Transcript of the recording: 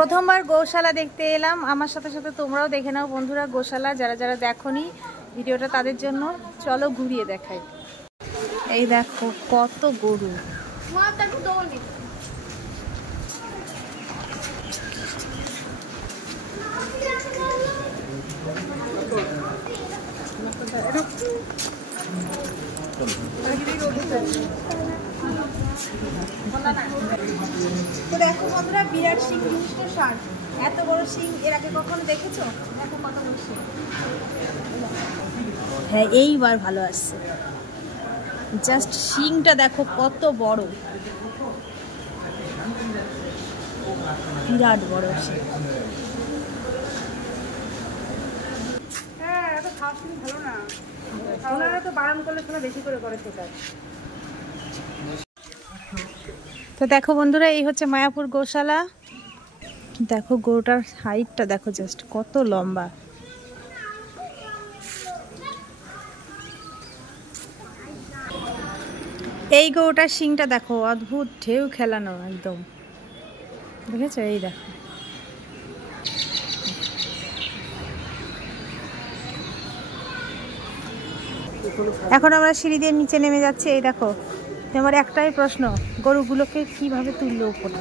প্রথমবার গৌশালা দেখতে এলাম, আমার সাথে সাথে তোমরাও দেখে নাও বন্ধুরা গোশালা, যারা যারা দেখোনি ভিডিওটা তাদের জন্য। চলো ঘুরিয়ে দেখাই। এই দেখো কত গরু। তো দেখো বন্ধুরা বিরাট সিং, দুষ্ট ষাঁড়, এত বড় সিং এর আগে কখনো দেখেছো? দেখো কত বড় সিং। হ্যাঁ এইবার ভালো আসছে, জাস্ট সিংটা দেখো কত বড়, বিরাট বড় সিং। হ্যাঁ এত খাওয়া সিং ভালো না, ওনারা তো বারণ করলে শোনা বেশি করে করে সেটা। তো দেখো বন্ধুরা এই হচ্ছে মায়াপুর গোশালা। দেখো গরুটার হাইটটা দেখো জাস্ট কত লম্বা। এই গরুটার শিংটা দেখো অদ্ভুত ঢেউ খেলানো একদম, দেখেছো? এই দেখো এখন আমরা সিঁড়ি দিয়ে নিচে নেমে যাচ্ছি। এই দেখো তোমার একটাই প্রশ্ন, গরুগুলোকে কিভাবে তুললো উপরে?